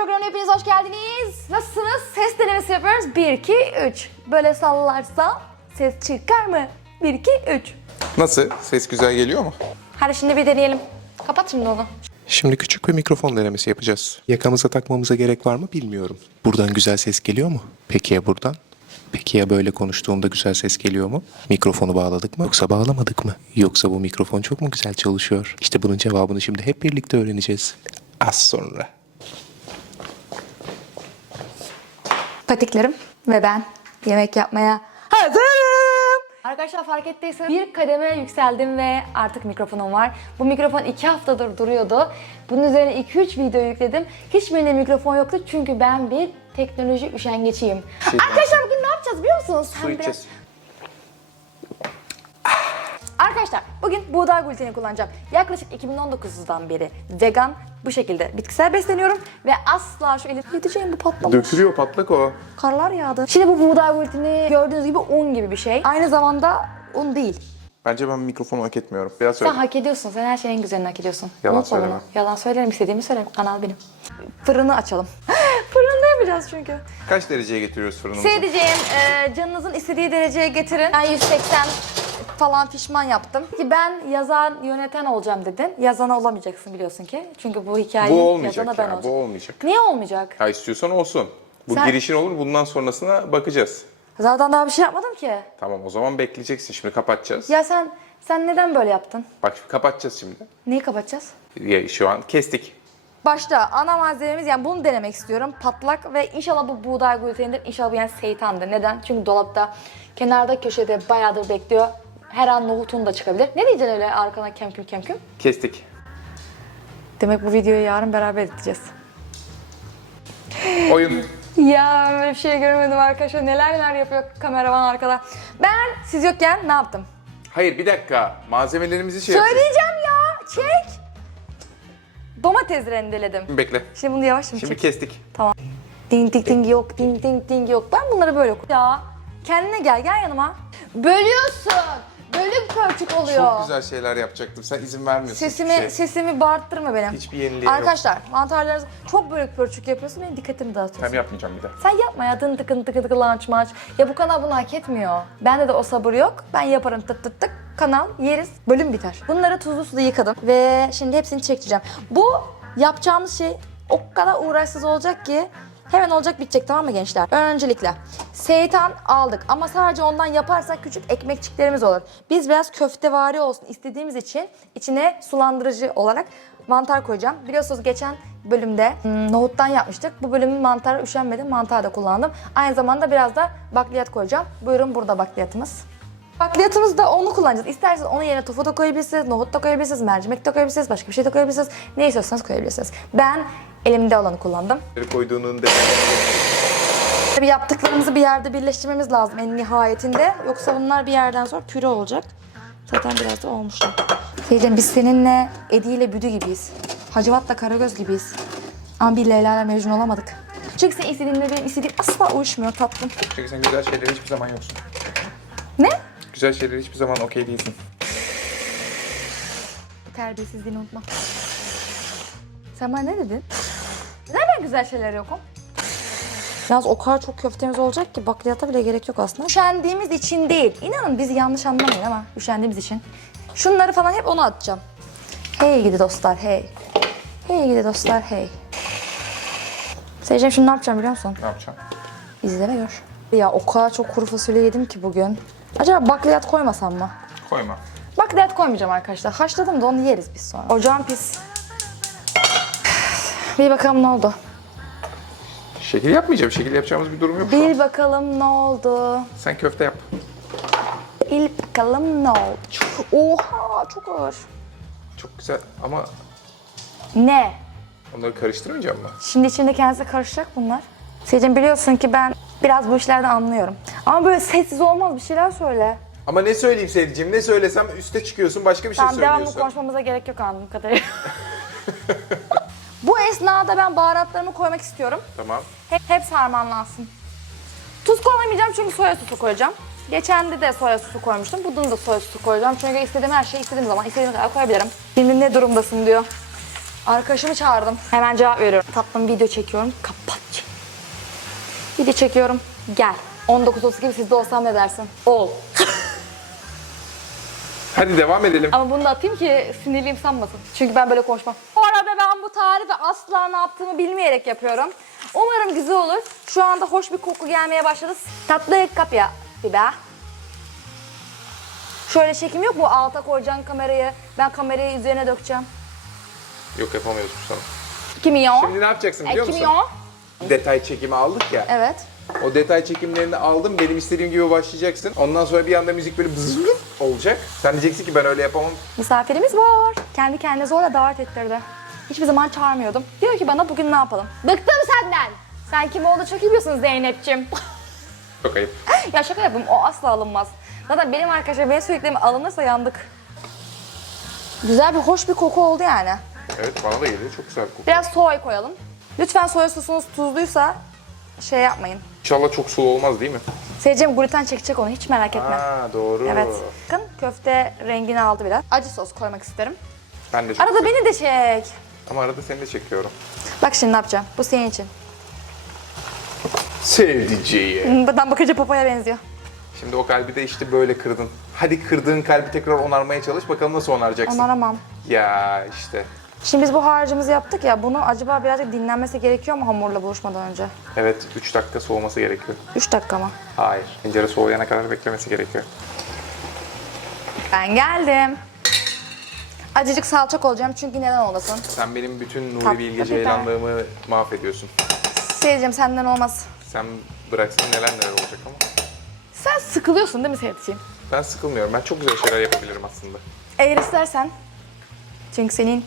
programına hepiniz hoş geldiniz. Nasılsınız? Ses denemesi yapıyoruz. 1, 2, 3. Böyle sallarsam ses çıkar mı? 1, 2, 3. Nasıl? Ses güzel geliyor mu? Hadi şimdi bir deneyelim. Kapat şimdi onu. Şimdi küçük bir mikrofon denemesi yapacağız. Yakamıza takmamıza gerek var mı bilmiyorum. Buradan güzel ses geliyor mu? Peki ya buradan? Peki ya böyle konuştuğumda güzel ses geliyor mu? Mikrofonu bağladık mı yoksa bağlamadık mı? Yoksa bu mikrofon çok mu güzel çalışıyor? İşte bunun cevabını şimdi hep birlikte öğreneceğiz. Az sonra. Patiklerim ve ben yemek yapmaya hazırım. Arkadaşlar fark ettiyseniz bir kademe yükseldim ve artık mikrofonum var. Bu mikrofon 2 haftadır duruyordu. Bunun üzerine 2-3 video yükledim. Hiçbirinde mikrofon yoktu çünkü ben bir teknoloji üşengeçiyim. Arkadaşlar bugün ne yapacağız biliyor musunuz? Sen biraz- Arkadaşlar bugün buğday gluteni kullanacağım. Yaklaşık 2019'dan beri vegan bu şekilde bitkisel besleniyorum ve asla şu elim yeteceğim bu patlamış. Dökülüyor patlak o. Karlar yağdı. Şimdi bu buğday gluteni gördüğünüz gibi un gibi bir şey. Aynı zamanda un değil. Bence ben mikrofonu hak etmiyorum. Biraz Sen hak ediyorsun. Sen her şeyin en güzelini hak ediyorsun. Yalan Unutma bunu. söylemem. Yalan söylerim istediğimi söylerim. Kanal benim. Fırını açalım. Fırında yapacağız çünkü. Kaç dereceye getiriyoruz fırınımızı? Diyeceğim, e, canınızın istediği dereceye getirin. Ben 180 falan pişman yaptım. Ki ben yazan, yöneten olacağım dedin. Yazana olamayacaksın biliyorsun ki. Çünkü bu hikayeyi bu olmayacak yazana ben ya. Bu olacağım. olmayacak. Niye olmayacak? Ha istiyorsan olsun. Bu Sen- girişin olur. Bundan sonrasına bakacağız. Zaten daha bir şey yapmadım ki. Tamam o zaman bekleyeceksin. Şimdi kapatacağız. Ya sen sen neden böyle yaptın? Bak kapatacağız şimdi. Neyi kapatacağız? Ya, şu an kestik. Başta ana malzememiz yani bunu denemek istiyorum. Patlak ve inşallah bu buğday glutenidir. İnşallah bu yani seitandır. Neden? Çünkü dolapta kenarda köşede bayağıdır bekliyor. Her an nohutun da çıkabilir. Ne diyeceksin öyle arkana kemküm kemküm? Kestik. Demek bu videoyu yarın beraber edeceğiz. Oyun. Ya böyle bir şey görmedim arkadaşlar. Neler neler yapıyor kameraman arkada. Ben siz yokken ne yaptım? Hayır bir dakika. Malzemelerimizi şey yapacağız. Söyleyeceğim ya. Çek. Domates rendeledim. Bekle. Şimdi bunu yavaş yavaş Şimdi çek. kestik. Tamam. Ding ding ding yok, ding ding ding yok. Ben bunları böyle okudum. Ya kendine gel, gel yanıma. Bölüyorsun. Bölük pörçük oluyor. Çok güzel şeyler yapacaktım. Sen izin vermiyorsun. Sesimi, hiçbir şey. sesimi bağırttırma benim. Hiçbir yeniliği yok. Arkadaşlar mantarlarınız çok bölük pörçük yapıyorsun. Benim dikkatimi dağıtıyorsun. Hem yapmayacağım bir daha. Sen yapma ya dın tıkın tıkı tıkı lanç maç. Ya bu kanal bunu hak etmiyor. Bende de o sabır yok. Ben yaparım tık tık tık. Kanal yeriz. Bölüm biter. Bunları tuzlu suda yıkadım. Ve şimdi hepsini çekeceğim. Bu yapacağımız şey o kadar uğraşsız olacak ki hemen olacak bitecek tamam mı gençler? Öncelikle seitan aldık ama sadece ondan yaparsak küçük ekmekçiklerimiz olur. Biz biraz köftevari olsun istediğimiz için içine sulandırıcı olarak mantar koyacağım. Biliyorsunuz geçen bölümde hmm, nohuttan yapmıştık. Bu bölümün mantarı üşenmedim. Mantar da kullandım. Aynı zamanda biraz da bakliyat koyacağım. Buyurun burada bakliyatımız. Bakliyatımız da onu kullanacağız. İsterseniz onun yerine tofu da koyabilirsiniz, nohut da koyabilirsiniz, mercimek de koyabilirsiniz, başka bir şey de koyabilirsiniz. Ne istiyorsanız koyabilirsiniz. Ben elimde olanı kullandım. Koyduğunun Tabii yaptıklarımızı bir yerde birleştirmemiz lazım en nihayetinde. Yoksa bunlar bir yerden sonra püre olacak. Zaten biraz da olmuşlar. Seyircim biz seninle Edi ile Büdü gibiyiz. Hacivat'la Karagöz gibiyiz. Ama bir Leyla ile Mecnun olamadık. Çünkü senin istediğinle benim istediğim asla uyuşmuyor tatlım. Çünkü sen güzel şeylere hiçbir zaman yoksun. Ne? Güzel şeylere hiçbir zaman okey değilsin. Terbiyesizliğini unutma. Sen bana ne dedin? Neden güzel şeyler yokum? Yalnız o kadar çok köftemiz olacak ki bakliyata bile gerek yok aslında. Üşendiğimiz için değil. İnanın bizi yanlış anlamayın ama üşendiğimiz için. Şunları falan hep ona atacağım. Hey gidi dostlar hey. Hey gidi dostlar hey. Seyircim şimdi ne yapacağım biliyor musun? Ne yapacağım? İzle ve gör. Ya o kadar çok kuru fasulye yedim ki bugün. Acaba bakliyat koymasam mı? Koyma. Bakliyat koymayacağım arkadaşlar. Haşladım da onu yeriz biz sonra. Ocağım pis. Bir bakalım ne oldu. Şekil yapmayacağım. Şekil yapacağımız bir durum yok şu an. Bir bakalım ne oldu. Sen köfte yap. Bir bakalım ne oldu. Oha çok ağır. Çok güzel ama Ne? onları karıştırmayacağım mı? Şimdi içinde kendisi karışacak bunlar. Seyircim biliyorsun ki ben biraz bu işlerden anlıyorum. Ama böyle sessiz olmaz bir şeyler söyle. Ama ne söyleyeyim Sevdiceğim? Ne söylesem üste çıkıyorsun başka bir şey Tamam devamlı söylüyorsun. konuşmamıza gerek yok anladığım kadarıyla. esnada ben baharatlarımı koymak istiyorum. Tamam. Hep, hepsi harmanlansın. Tuz koymayacağım çünkü soya sosu koyacağım. Geçen de de soya sosu koymuştum. Bunun da soya sosu koyacağım. Çünkü istediğim her şeyi istediğim zaman istediğim kadar koyabilirim. Şimdi ne durumdasın diyor. Arkadaşımı çağırdım. Hemen cevap veriyorum. Tatlım video çekiyorum. Kapat. Video çekiyorum. Gel. 19.30 gibi sizde olsam ne dersin? Ol. Hadi devam edelim. Ama bunu da atayım ki sinirliyim sanmasın. Çünkü ben böyle konuşmam. Bu arada ben bu tarifi asla ne yaptığımı bilmeyerek yapıyorum. Umarım güzel olur. Şu anda hoş bir koku gelmeye başladı. Tatlı kapya biber. Şöyle çekim yok mu? Alta koyacaksın kamerayı. Ben kamerayı üzerine dökeceğim. Yok yapamıyoruz sana. Kimyon. Şimdi ne yapacaksın biliyor E, musun? kimyon. Detay çekimi aldık ya. Evet. O detay çekimlerini aldım. Benim istediğim gibi başlayacaksın. Ondan sonra bir anda müzik böyle bızz olacak. Sen diyeceksin ki ben öyle yapamam. Misafirimiz var. Kendi kendine zorla davet ettirdi. Hiçbir zaman çağırmıyordum. Diyor ki bana bugün ne yapalım? Bıktım senden. Sen kim olduğunu çok iyi biliyorsun Zeynep'ciğim. Çok ayıp. ya şaka yapayım o asla alınmaz. Zaten benim arkadaşlar benim söylediklerim alınırsa yandık. Güzel bir hoş bir koku oldu yani. Evet bana da geliyor. Çok güzel kokuyor. Biraz soy koyalım. Lütfen soya sosunuz tuzluysa şey yapmayın. İnşallah çok sulu olmaz değil mi? Seyircim gluten çekecek onu hiç merak etme. Aa doğru. Evet. Bakın köfte rengini aldı biraz. Acı sos koymak isterim. Ben de çok Arada beni de çek. Ama arada seni de çekiyorum. Bak şimdi ne yapacağım. Bu senin için. Sevdiceği. Buradan bakınca papaya benziyor. Şimdi o kalbi de işte böyle kırdın. Hadi kırdığın kalbi tekrar onarmaya çalış. Bakalım nasıl onaracaksın. Onaramam. Ya işte. Şimdi biz bu harcımızı yaptık ya. Bunu acaba birazcık dinlenmesi gerekiyor mu hamurla buluşmadan önce? Evet 3 dakika soğuması gerekiyor. 3 dakika mı? Hayır. Tencere soğuyana kadar beklemesi gerekiyor. Ben geldim. Acıcık salça koyacağım çünkü neden olmasın? Sen benim bütün Nuri Tatlı Bilge biber. Ceylanlığımı mahvediyorsun. Seyircim senden olmaz. Sen bıraksan neler neler olacak ama. Sen sıkılıyorsun değil mi Seyirciğim? Ben sıkılmıyorum. Ben çok güzel şeyler yapabilirim aslında. Eğer istersen. Çünkü senin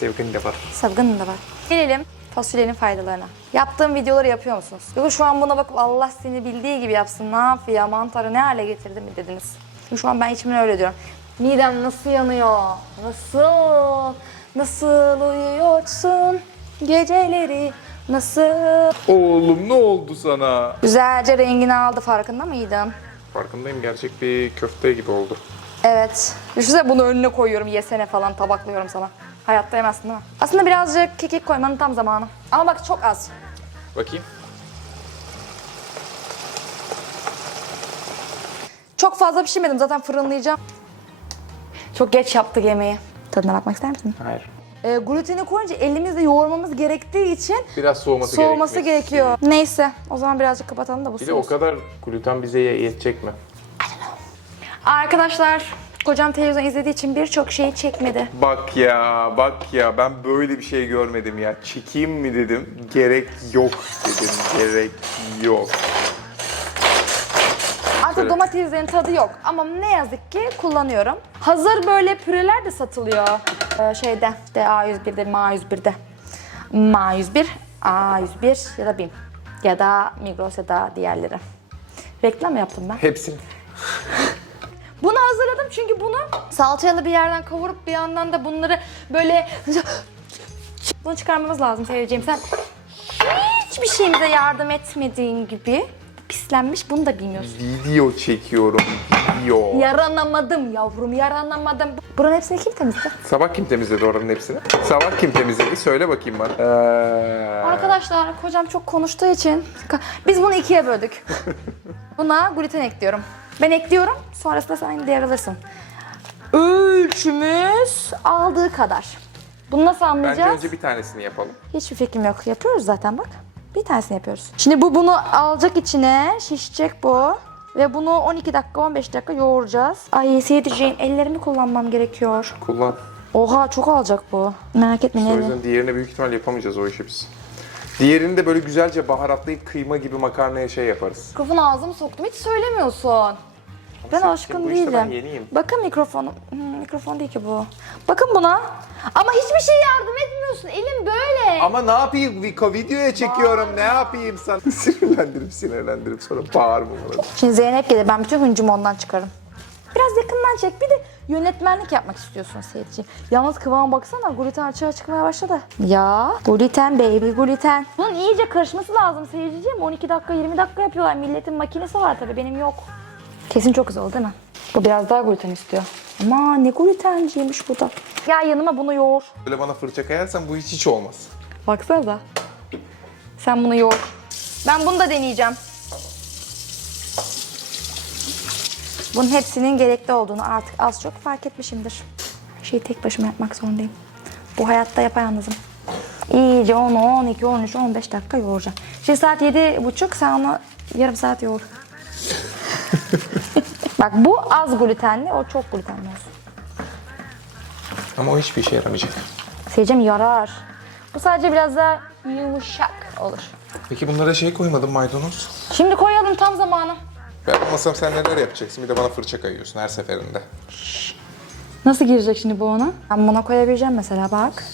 Sevgin de var. sabgın da var. Gelelim fasulyenin faydalarına. Yaptığım videoları yapıyor musunuz? Yoksa şu an buna bakıp Allah seni bildiği gibi yapsın. Ne yapıyor? Mantarı ne hale getirdi mi dediniz? Çünkü şu an ben içimden öyle diyorum. Midem nasıl yanıyor? Nasıl? Nasıl uyuyorsun? Geceleri nasıl? Oğlum ne oldu sana? Güzelce rengini aldı farkında mıydın? Farkındayım gerçek bir köfte gibi oldu. Evet. Düşünsene bunu önüne koyuyorum yesene falan tabaklıyorum sana. Hayatta yemezsin değil mi? Aslında birazcık kekik koymanın tam zamanı. Ama bak çok az. Bakayım. Çok fazla pişirmedim zaten fırınlayacağım. Çok geç yaptık yemeği. Tadına bakmak ister misin? Hayır. Ee, gluteni koyunca elimizle yoğurmamız gerektiği için Biraz soğuması, soğuması gerekiyor. Neyse o zaman birazcık kapatalım da bu Bir de o soğusun. kadar gluten bize yetecek mi? Arkadaşlar kocam televizyon izlediği için birçok şeyi çekmedi. Bak ya, bak ya ben böyle bir şey görmedim ya. Çekeyim mi dedim, gerek yok dedim, gerek yok. Artık Evet. domateslerin tadı yok ama ne yazık ki kullanıyorum. Hazır böyle püreler de satılıyor ee, şeyde işte A101'de, MA101'de. MA101, A101 ya da BİM ya da Migros ya da diğerleri. Reklam mı yaptım ben? Hepsini. Bunu hazırladım çünkü bunu salçalı bir yerden kavurup bir yandan da bunları böyle bunu çıkarmamız lazım seveceğim. Sen hiçbir şeyimize yardım etmediğin gibi pislenmiş bunu da bilmiyorsun. Video çekiyorum, video. Yaranamadım yavrum yaranamadım. Buranın hepsini kim temizledi? Sabah kim temizledi oranın hepsini? Sabah kim temizledi? Söyle bakayım bana. Ee, Arkadaşlar kocam çok konuştuğu için biz bunu ikiye böldük. Buna gluten ekliyorum. Ben ekliyorum sonrasında sen diğer alırsın. Ölçümüz aldığı kadar. Bunu nasıl Bence anlayacağız? önce bir tanesini yapalım. Hiçbir fikrim yok. Yapıyoruz zaten bak. Bir tanesini yapıyoruz. Şimdi bu bunu alacak içine. Şişecek bu. Ve bunu 12 dakika 15 dakika yoğuracağız. Ay seyirciyim ellerimi kullanmam gerekiyor. Kullan. Oha çok alacak bu. Merak etmeyin O elini. yüzden diğerine büyük ihtimal yapamayacağız o işi biz. Diğerini de böyle güzelce baharatlayıp kıyma gibi makarnaya şey yaparız. Mikrofon ağzımı soktum hiç söylemiyorsun. Ben alışkın bu işte değilim. ben yeniyim. Bakın mikrofonum. Hmm, mikrofon değil ki bu. Bakın buna. Ama hiçbir şey yardım etmiyorsun. Elim böyle. Ama ne yapayım? Viko videoya çekiyorum. Ne yapayım sana? sinirlendirip sinirlendirip sonra bağırma bana. Şimdi Zeynep gelir. Ben bütün hıncımı ondan çıkarım. Biraz yakından çek. Bir de yönetmenlik yapmak istiyorsun seyirci. Yalnız kıvama baksana. Gluten açığa çıkmaya başladı. Ya gluten baby gluten. Bunun iyice karışması lazım seyirciciğim. 12 dakika 20 dakika yapıyorlar. Milletin makinesi var tabii benim yok. Kesin çok güzel oldu değil mi? Bu biraz daha gluten istiyor. Ama ne glutenciymiş bu da. Gel yanıma bunu yoğur. Böyle bana fırça kayarsan bu hiç hiç olmaz. Baksanıza. Sen bunu yoğur. Ben bunu da deneyeceğim. Bunun hepsinin gerekli olduğunu artık az çok fark etmişimdir. Her şeyi tek başıma yapmak zorundayım. Bu hayatta yapayalnızım. İyice 10, 12, 13, 15 dakika yoğuracağım. Şimdi saat 7.30 sen onu yarım saat yoğur. Bak bu az glutenli, o çok glutenli olsun. Ama o hiçbir işe yaramayacak. Seyircim yarar. Bu sadece biraz daha yumuşak olur. Peki bunlara şey koymadın maydanoz? Şimdi koyalım tam zamanı. Ben olmasam sen neler yapacaksın? Bir de bana fırça kayıyorsun her seferinde. Nasıl girecek şimdi bu ona? Ben buna koyabileceğim mesela bak.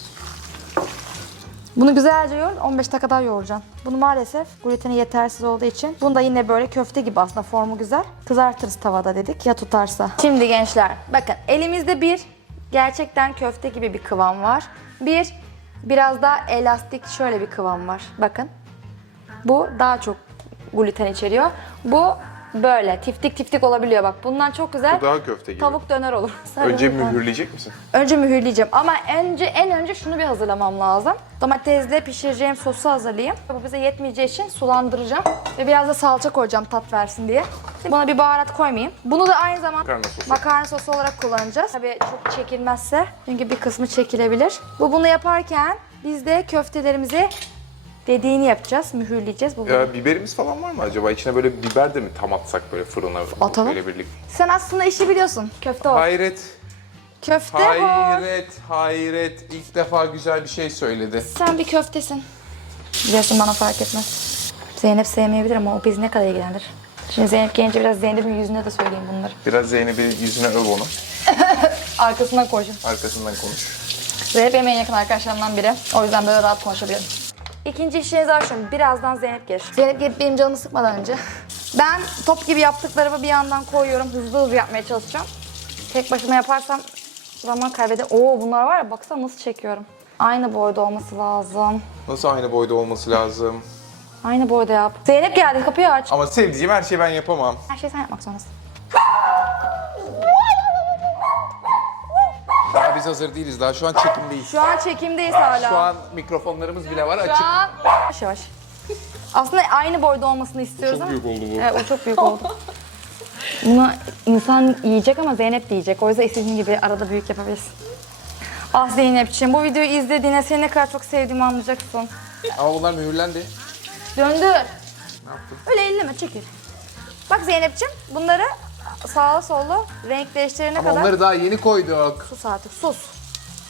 Bunu güzelce yoğur, 15 dakika daha yoğuracaksın. Bunu maalesef gluteni yetersiz olduğu için bunu da yine böyle köfte gibi aslında formu güzel. Kızartırız tavada dedik ya tutarsa. Şimdi gençler bakın elimizde bir gerçekten köfte gibi bir kıvam var. Bir biraz daha elastik şöyle bir kıvam var. Bakın. Bu daha çok gluten içeriyor. Bu böyle tiftik tiftik olabiliyor bak. Bundan çok güzel Bu daha köfte gibi. tavuk döner olur. Önce mühürleyecek misin? Önce mühürleyeceğim ama önce en önce şunu bir hazırlamam lazım. Domatesle pişireceğim sosu hazırlayayım. Bu bize yetmeyeceği için sulandıracağım ve biraz da salça koyacağım tat versin diye. Buna bir baharat koymayayım. Bunu da aynı zamanda Makarna sosu. makarna sosu olarak kullanacağız. Tabii çok çekilmezse çünkü bir kısmı çekilebilir. Bu bunu yaparken biz de köftelerimizi dediğini yapacağız, mühürleyeceğiz. Bu Ya biberimiz falan var mı acaba? İçine böyle biber de mi tam atsak böyle fırına? Atalım. Böyle birlikte. Sen aslında işi biliyorsun. Köfte o. Hayret, Köfte o. hayret, hayret. İlk defa güzel bir şey söyledi. Sen bir köftesin. Biliyorsun bana fark etmez. Zeynep sevmeyebilir ama o bizi ne kadar ilgilendirir. Şimdi Zeynep gelince biraz Zeynep'in yüzüne de söyleyeyim bunları. Biraz Zeynep'i yüzüne öv onu. Arkasından koşun. Arkasından konuş. Zeynep benim en yakın arkadaşlarımdan biri. O yüzden böyle rahat konuşabilirim. İkinci işinizi açıyorum. Birazdan Zeynep gelir. Zeynep gelip benim canımı sıkmadan önce. Ben top gibi yaptıklarımı bir yandan koyuyorum. Hızlı hızlı yapmaya çalışacağım. Tek başıma yaparsam zaman kaybederim. Oo bunlar var ya baksana nasıl çekiyorum. Aynı boyda olması lazım. Nasıl aynı boyda olması lazım? Aynı boyda yap. Zeynep geldi kapıyı aç. Ama sevdiğim her şeyi ben yapamam. Her şeyi sen yapmak zorundasın. Biz hazır değiliz. Daha şu an çekimdeyiz. Şu an çekimdeyiz hala. Şu an mikrofonlarımız bile var Şu açık. an yavaş yavaş. Aslında aynı boyda olmasını istiyoruz Çok ama. büyük oldu bu. Evet o çok büyük oldu. Bunu insan yiyecek ama Zeynep de yiyecek. O yüzden istediğin gibi arada büyük yapabilirsin. Ah Zeynep'ciğim bu videoyu izlediğine seni ne kadar çok sevdiğimi anlayacaksın. Ama bunlar mühürlendi. Döndür. Ne yaptın? Öyle elleme çekil. Bak Zeynep'ciğim bunları sağa sola renk değiştirene Ama kadar onları daha yeni koyduk. sus artık sus.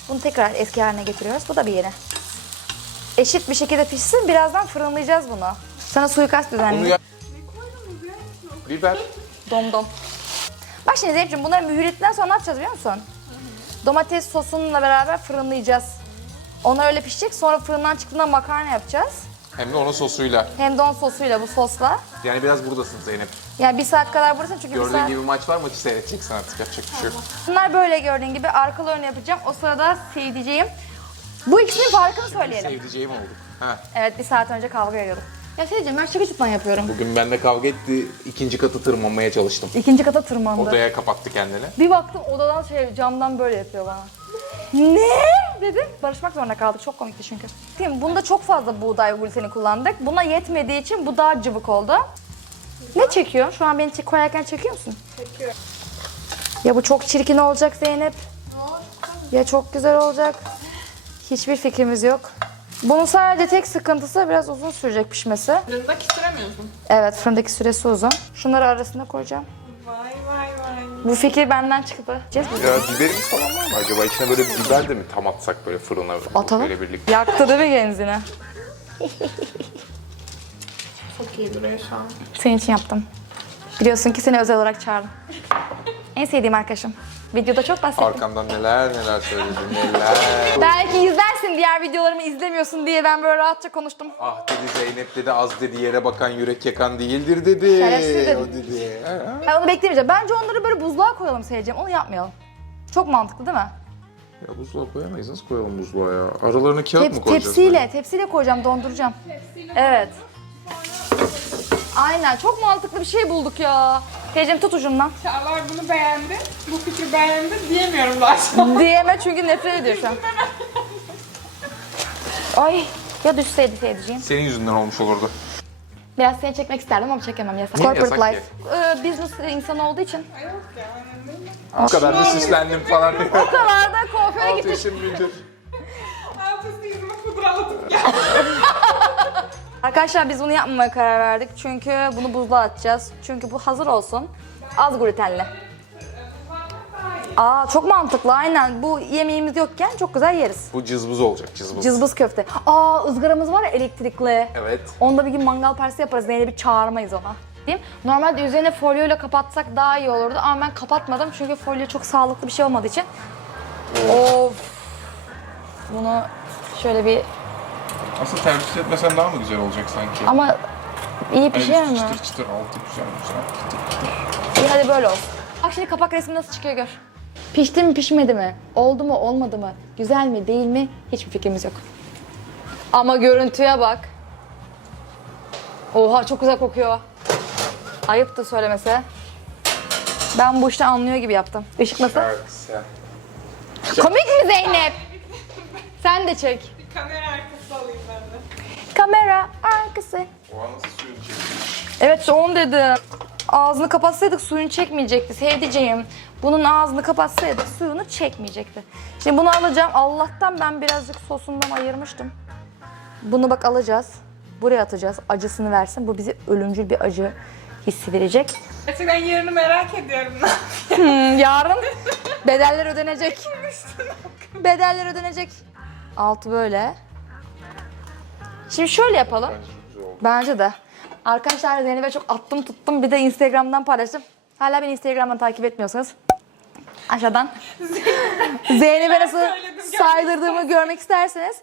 Bunu tekrar eski haline getiriyoruz. Bu da bir yeni. Eşit bir şekilde pişsin. Birazdan fırınlayacağız bunu. Sana suikast Bunu düzenleyeyim. ya... Biber. Dom dom. Bak şimdi Zeynep'ciğim bunları mühürledikten sonra ne yapacağız biliyor musun? Domates sosunla beraber fırınlayacağız. Onlar öyle pişecek. Sonra fırından çıktığında makarna yapacağız. Hem de onun sosuyla. Hem don sosuyla bu sosla. Yani biraz buradasın Zeynep. Yani bir saat kadar buradasın çünkü bir Gördüğün saat. gibi maç var maçı seyredeceksin artık yapacak bir şey yok. Bunlar böyle gördüğün gibi arkalı ön yapacağım. O sırada sevdiceğim. Bu ikisinin farkını söyleyelim. Sevdiceğim olduk. Ha. Evet bir saat önce kavga ediyorduk. Ya sevdiceğim ben şaka cidden yapıyorum. Bugün benimle kavga etti. ikinci katı tırmanmaya çalıştım. İkinci kata tırmandı. Odaya kapattı kendini. Bir baktım odadan şey camdan böyle yapıyor bana. Ne? dedim. Barışmak zorunda kaldık. Çok komikti çünkü. Değil mi? Bunda çok fazla buğday gluteni kullandık. Buna yetmediği için bu daha cıvık oldu. Ne çekiyor? Şu an beni çek- koyarken çekiyor musun? Çekiyor. Ya bu çok çirkin olacak Zeynep. Ya çok güzel olacak. Hiçbir fikrimiz yok. Bunun sadece tek sıkıntısı biraz uzun sürecek pişmesi. Fırında kestiremiyorsun. Evet fırındaki süresi uzun. Şunları arasına koyacağım. Vay. Bu fikir benden çıktı. Yiyeceğiz mi? Ya biberimiz falan var mı acaba? İçine böyle biber de mi tam atsak böyle fırına? Atalım. Böyle birlikte. Yaktı değil mi genzini? Çok iyi duruyor şu an. Senin için yaptım. Biliyorsun ki seni özel olarak çağırdım. En sevdiğim arkadaşım. Videoda çok bahsettim. Arkamdan neler neler söyledin neler. Belki izlersin diğer videolarımı izlemiyorsun diye ben böyle rahatça konuştum. Ah dedi Zeynep dedi az dedi yere bakan yürek yakan değildir dedi. Şerefsiz dedi. O dedi. Ben onu beklemeyeceğim. Bence onları böyle buzluğa koyalım seyircim. Onu yapmayalım. Çok mantıklı değil mi? Ya buzluğa koyamayız. Nasıl koyalım buzluğa ya? Aralarına kağıt Tep- mı koyacağız? tepsiyle, tepsiyle koyacağım, donduracağım. Evet. Aynen çok mantıklı bir şey bulduk ya. Teyzem tut ucundan. Çağlar bunu beğendi. Bu fikri beğendi diyemiyorum daha sonra. Diyeme çünkü nefret ediyor şu an. Ay ya düşseydi teyzeciğim. Senin yüzünden olmuş olurdu. Biraz seni çekmek isterdim ama çekemem yasak. Niye Corporate yasak life. Ee, business insanı olduğu için. Ay yok ya önemli değil mi? O kadar da süslendim falan. O kadar da kuaföre gitmiş. Ateşim müdür. Altı yüzüme pudralatıp gel. Arkadaşlar biz bunu yapmamaya karar verdik. Çünkü bunu buzluğa atacağız. Çünkü bu hazır olsun. Az glutenli. Aa çok mantıklı aynen. Bu yemeğimiz yokken çok güzel yeriz. Bu cızbız olacak cızbız. Cızbız köfte. Aa ızgaramız var ya elektrikli. Evet. Onda bir gün mangal partisi yaparız. Zeynep'i çağırmayız ona. Değil mi? Normalde üzerine folyoyla kapatsak daha iyi olurdu ama ben kapatmadım çünkü folyo çok sağlıklı bir şey olmadığı için. Of. Bunu şöyle bir Aslında tercih etmesen daha mı güzel olacak sanki? ama iyi Hani pişer mi? çıtır çıtır altı güzel güzel. İyi hadi böyle olsun. Bak şimdi kapak resmi nasıl çıkıyor gör. Pişti mi pişmedi mi? Oldu mu olmadı mı? Güzel mi değil mi? Hiçbir fikrimiz yok. Ama görüntüye bak. Oha çok güzel kokuyor. Ayıp da söylemese. Ben bu işte anlıyor gibi yaptım. Işık nasıl? güzel. Komik mi Zeynep? Sen de çek. Bir kamera arkası alayım. Kamera arkası. O an nasıl suyunu çekmiş? Evet işte onu dedim. Ağzını kapatsaydık suyunu çekmeyecekti sevdiceğim. Bunun ağzını kapatsaydık suyunu çekmeyecekti. Şimdi bunu alacağım. Allah'tan ben birazcık sosundan ayırmıştım. Bunu bak alacağız. Buraya atacağız. Acısını versin. Bu bizi ölümcül bir acı hissi Gerçekten yerini merak ediyorum. Hmm, yarın bedeller ödenecek. bedeller ödenecek. Altı böyle. Şimdi şöyle yapalım. Bence de. Arkadaşlar Zeynep'e çok attım tuttum. Bir de Instagram'dan paylaştım. Hala beni Instagram'dan takip etmiyorsanız aşağıdan Zeynep'e nasıl saydırdığımı görmek isterseniz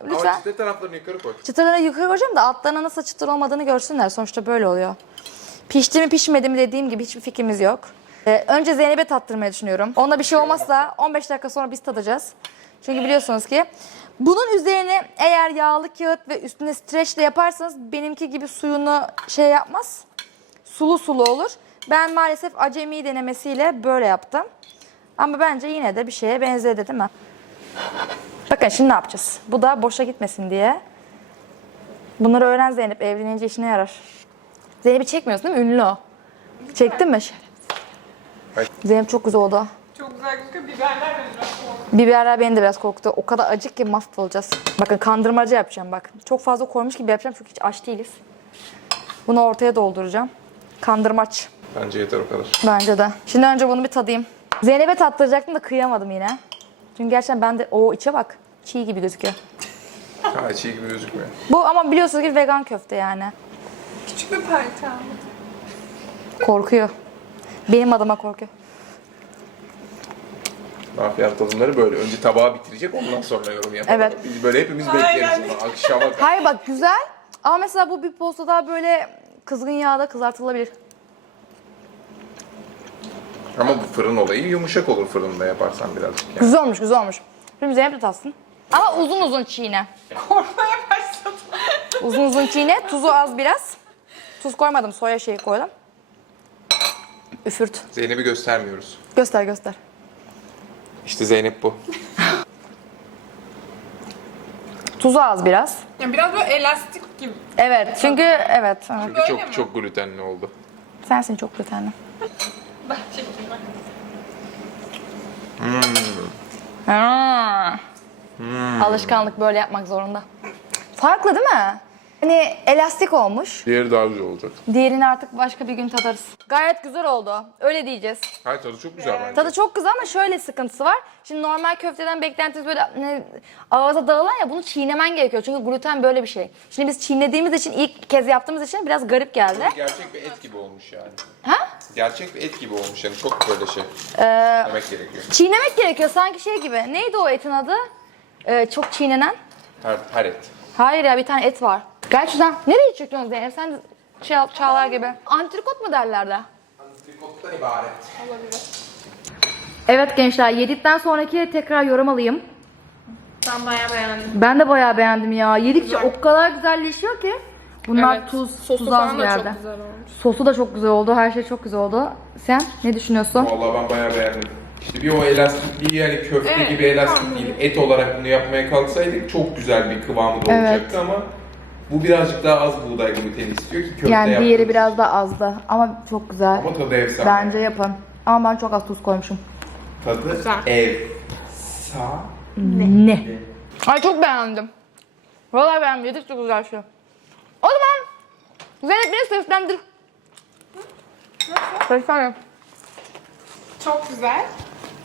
Ama lütfen çıtır taraflarını yukarı koy. çıtırları yukarı koyacağım da altlarına nasıl çıtır olmadığını görsünler. Sonuçta böyle oluyor. Pişti mi pişmedi mi dediğim gibi hiçbir fikrimiz yok. Ee, önce Zeynep'e tattırmayı düşünüyorum. Ona bir şey olmazsa 15 dakika sonra biz tadacağız. Çünkü biliyorsunuz ki bunun üzerine eğer yağlı kağıt ve üstüne streçle yaparsanız benimki gibi suyunu şey yapmaz. Sulu sulu olur. Ben maalesef acemi denemesiyle böyle yaptım. Ama bence yine de bir şeye benzedi değil mi? Bakın şimdi ne yapacağız? Bu da boşa gitmesin diye. Bunları öğren Zeynep. Evlenince işine yarar. Zeynep'i çekmiyorsun değil mi? Ünlü o. Çektin mi? Zeynep çok güzel oldu. Kokuyor. Biberler de biraz soğuk. Biberler beni de biraz korktu. O kadar acık ki mahvolacağız. Bakın kandırmacı yapacağım bak. Çok fazla koymuş gibi yapacağım çünkü hiç aç değiliz. Bunu ortaya dolduracağım. Kandırmaç. Bence yeter o kadar. Bence de. Şimdi önce bunu bir tadayım. Zeynep'e tattıracaktım da kıyamadım yine. Çünkü gerçekten ben de o içe bak. Çiğ gibi gözüküyor. Ha çiğ gibi gözükmüyor. Bu ama biliyorsunuz ki vegan köfte yani. Küçük bir parça. Korkuyor. Benim adıma korkuyor. Mafya tadımları böyle. Önce tabağı bitirecek ondan sonra yorum yapalım. Evet. Biz böyle hepimiz bekleriz bunu. Akşama kadar. Hayır bak güzel. Ama mesela bu bir posta daha böyle kızgın yağda kızartılabilir. Ama bu fırın olayı yumuşak olur fırında yaparsan birazcık yani. Güzel olmuş güzel olmuş. Şimdi Zeynep de tatsın. Ama uzun uzun çiğne. Korkmaya başladım. Uzun uzun çiğne. Tuzu az biraz. Tuz koymadım. Soya şeyi koydum. Üfürt. Zeynep'i göstermiyoruz. Göster göster. İşte Zeynep bu. Tuzu az biraz. Ya biraz böyle elastik gibi. Evet çünkü evet. evet. Çünkü Böyle çok mi? çok glutenli oldu. Sensin çok glutenli. Ben çekeyim bak. Ha. Alışkanlık böyle yapmak zorunda. Farklı değil mi? Hani elastik olmuş. Diğeri daha güzel olacak. Diğerini artık başka bir gün tadarız. Gayet güzel oldu. Öyle diyeceğiz. Hayır tadı çok güzel bence. Tadı çok güzel ama şöyle sıkıntısı var. Şimdi normal köfteden beklentiniz böyle ne, ağza dağılan ya bunu çiğnemen gerekiyor. Çünkü gluten böyle bir şey. Şimdi biz çiğnediğimiz için ilk kez yaptığımız için biraz garip geldi. Gerçek bir et gibi olmuş yani. Ha? Gerçek bir et gibi olmuş yani çok böyle şey. Ee, Demek gerekiyor. çiğnemek gerekiyor sanki şey gibi. Neydi o etin adı? Ee, çok çiğnenen. Her, her et. Hayır ya bir tane et var. Gerçekten nereye çekiyorsun Zeynep? Sen çağ, çağlar gibi. Antrikot mu derler de? Trikottan ibaret. Evet gençler yedikten sonraki tekrar yorum alayım. Ben bayağı beğendim. Ben de bayağı beğendim ya. Yedikçe o kadar güzelleşiyor ki. Bunlar Evet, tuz, sosu tuz az falan da geldi. çok güzel olmuş. Sosu da çok güzel oldu. Her şey çok güzel oldu. Sen ne düşünüyorsun? Vallahi ben bayağı beğendim. İşte bir o elastikliği yani köfte Evet, gibi elastik değil. Et olarak bunu yapmaya kalksaydık çok güzel bir kıvamı da Evet. olacaktı ama bu birazcık daha az buğday gluteni istiyor ki köfte Yani diğeri yaptığımız biraz da azdı. Ama çok güzel. Ama tadı efsane. Bence yapın. Ama ben çok az tuz koymuşum. Tadı Güzel. efsane. Ne? Ay çok beğendim. Vallahi beğendim. Yedik çok güzel şey. O zaman Zeynep beni seslendir. Seslendir. Çok güzel.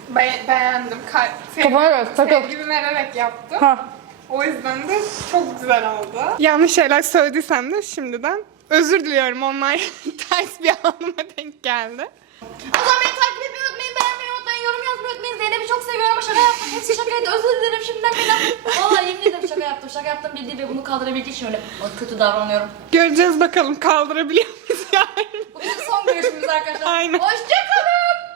Be- beğendim. Ka- sev- Kafana göre, takıl. Sevgimi vererek yaptım. Ha. O yüzden de çok güzel oldu. Yanlış şeyler söylediysem de şimdiden özür diliyorum. Onlar ters bir anıma denk geldi. O zaman beni takip etmeyi unutmayın, beğenmeyi unutmayın, yorum yazmayı unutmayın. Zeynep'i çok seviyorum ama şaka yaptım. Hepsi şakaydı. Özür dilerim şimdiden beni. Vallahi yemin ederim şaka yaptım. Şaka yaptım bildiği ve bunu kaldırabildiği için öyle kötü davranıyorum. Göreceğiz bakalım kaldırabiliyor muyuz yani. Bu bizim son görüşümüz arkadaşlar. Aynen. Hoşçakalın.